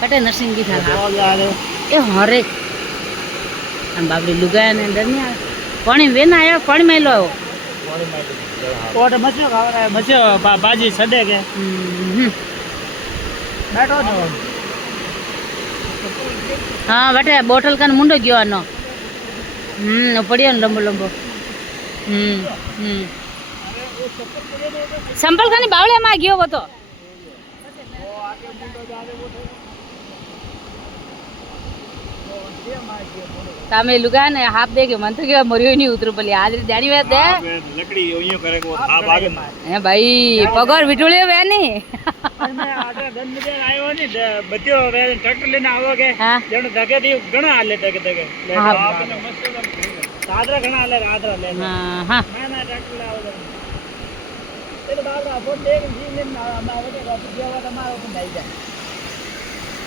कटे नर्सिंग की था ये हरे हम बाबरी लुगाया ने अंदर नहीं आया पानी वे ना आया पानी में लो और मछली खा रहा है मछली बाजी सदे के बैठो न हाँ बटे बोतल का मुंडो गयो आनो पड़ियो ने लंबो लंबो संपल खानी बावले में गयो वो तो તમે લુગા ને હાફ દે કે મન તો કે મર્યો નહીં ઉતરો પલી આદરી જાણી વાત દે लकड़ी ओयो करे को हाफ आगे હે ભાઈ પગર વિટોળ્યો વે ની मैं आगे गन में आयो ने बतियो वे ट्रैक्टर लेने आवोगे हाँ जण धगे दी घणा हाले धगे धगे हाँ आपने मस्त सादरा घणा हाले रादरा ले हाँ हाँ ना ट्रैक्टर लावो तेरे बाबरा फोन देख जी ने ना आवते को जेवा તમારો પણ થઈ જાય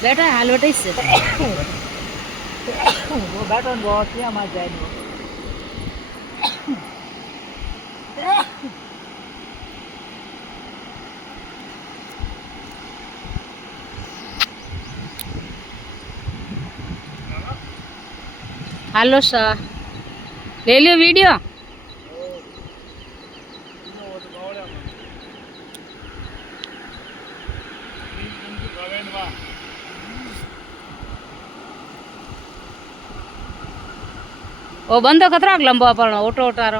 બેટા હાલ વટાઈ છે वो बैठो वो क्या मत जाए હાલો સા ले लियो वीडियो ओ बंदो खतरा लंबो पण ऑटो ओटारो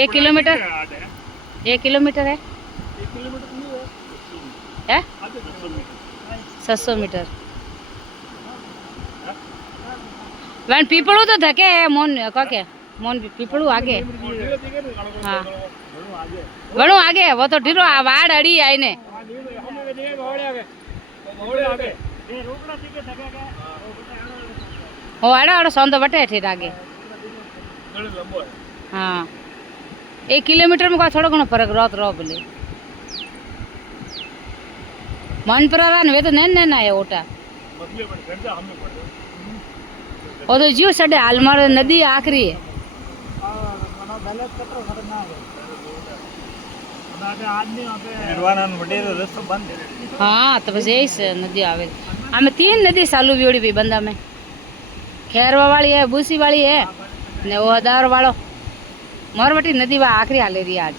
1 किलोमीटर 1 किलोमीटर है 1 किलोमीटर नहीं है आगे 600 मीटर वन पीपड़ू तो धके है मोन का के मोन पीपड़ू आगे हाँ घणो आगे वो तो ढीरो वाड़ अड़ी आई ने ओ आड़ो आड़ो सौंदो बटे ठीक आगे हाँ 1 किलोमीटर में थोड़ा घणो फर्क रोत रो बोले मन पर वे तो नैन नैन आया ओटा वो तो जियो सडे हालमार नदी आखरी है हाँ तो बस यही से नदी आवे आमे 3 नदी चालू भी भी बंदा में खेरवा वाली है बूसी वाली है ने वो हदार वालो मोरवटी नदी वा आखरी हाले रही आज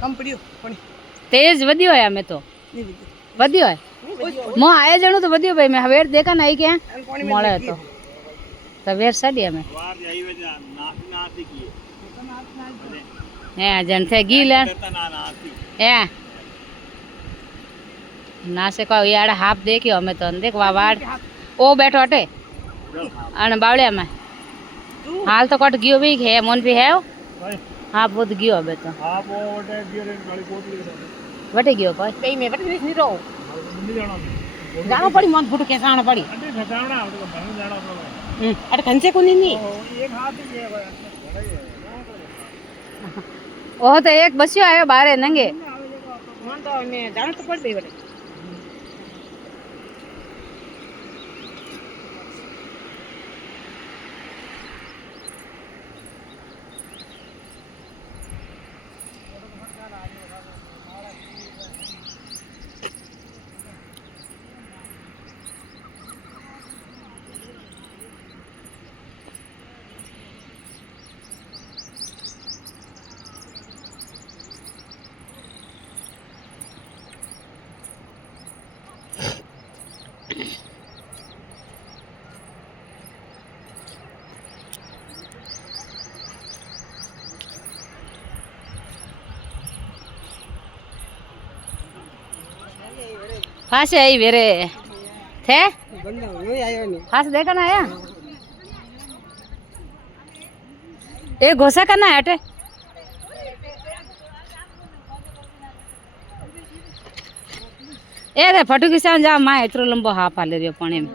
कम पड़ियो तेज वधियो है हमें तो वधियो है मो आए जणो तो वधियो भाई मैं हवेर देखा नहीं के मोळे तो वेर सडी हमें है जन थे गीले है ना से को यार हाफ देखियो हमें तो देख वा वाड़ ओ बैठो अटे अन बावड़िया में हाल तो कट गयो भी है मोन भी है हाँ बहुत गयो अबे तो हां वो वटे गयो रे गाड़ी कोटली वटे गयो कोई कई में वटे नहीं रो नहीं जानो पड़ी मन फुट के साण पड़ी अटे घटावना तो नहीं जानो तो अटे कंचे कोनी नी एक हाथ ही है ओ तो एक बसियो आयो बारे नंगे मन तो मैं जानो तो पड़ दे बड़े फासे आई वेरे थे बंदा वही आयो नहीं फास देखा ना आया ए घोसा करना है अटे એ રે ફટુ કિસાન જા માં એટલો લંબો હાફ હાલે રહ્યો પણ એમ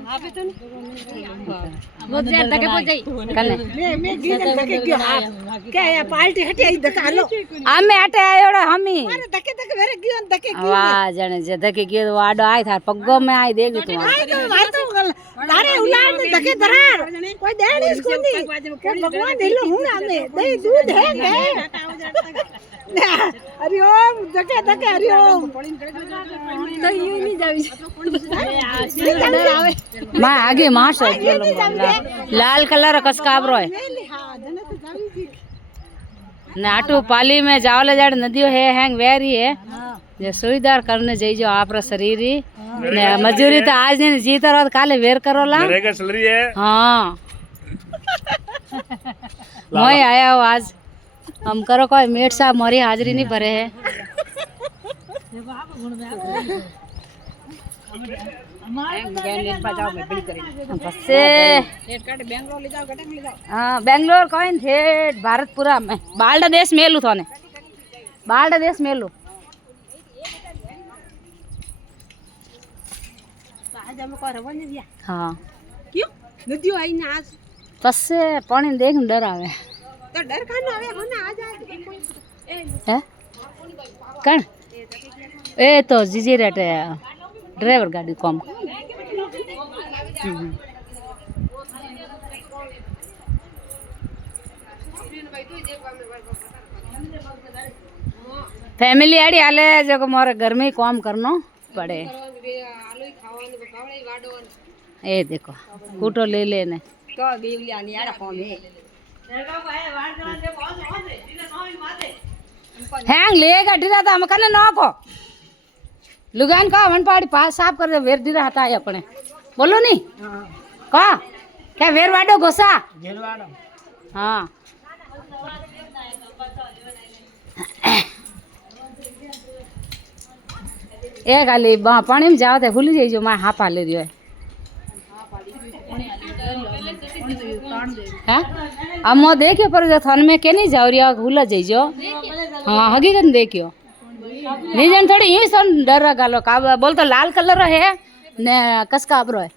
કને मैं गीत धके गयो हाथ क्या है पार्टी हटे आई धका लो આમે આટે આયોડે હમી मारे धके धके वेरे गयो न धके વાહ જણે જે ધકે ગયો વાડો આય થાર પગ્ગો મે આય દેગી તું आई तो मार तो तारे उलाड़ ने धके धरार कोई दे नहीं इसको नहीं के भगवान दिलो हूं आने दही दूध है अरे ओम धके धके अरे ओम तो यू नहीं जावी માં આગે માસ લાલ કલર કસકાબરો है हां जने तो जावी थी ने आटू पाली में जावले जाड़ नदियो है हैंग वेरी है जे सुविधार करने जाइजो आपरा शरीर ही ने मजूरी तो आज ने जीत रहो काले वेर करोला नरेगा चल रही है। हाँ मैं आया हूँ आज हम करो कोई मेट साहब मोरी हाजिरी नहीं भरे है हाँ बेंगलोर कोई थे भारतपुरा में बालडा देश मेलू थाने बालडा देश मेलू आज हम को रवने दिया हाँ क्यों नदियो आई ना आज पसे पानी देख डर आवे तो डर खानो आवे हो ना आज है कण ए तो जीजी रेटे ड्राइवर गाड़ी कम फैमिली आड़ी आले जो मोरे घर में ही काम करनो पड़े ए देखो कूटो ले लेने तो बेवली आनी आड़ा कौन है हैंग लेगा डीरा था हम कने नौको लुगान का वन पाड़ी पास साफ कर दे वेर डीरा हटा है अपने बोलो नहीं का क्या वेर वाडो घोसा जेलवाड़ो हाँ ए खाली पानी में जाओ तो भूल जाइए मैं हाफ ले रही है अमो देखियो पर थन में के नहीं जाओ रिया भूल जाइयो हाँ हकीकत देखियो रीजन थोड़ी यही सन डर गालो का बोल तो लाल कलर है ने कसका आबरो है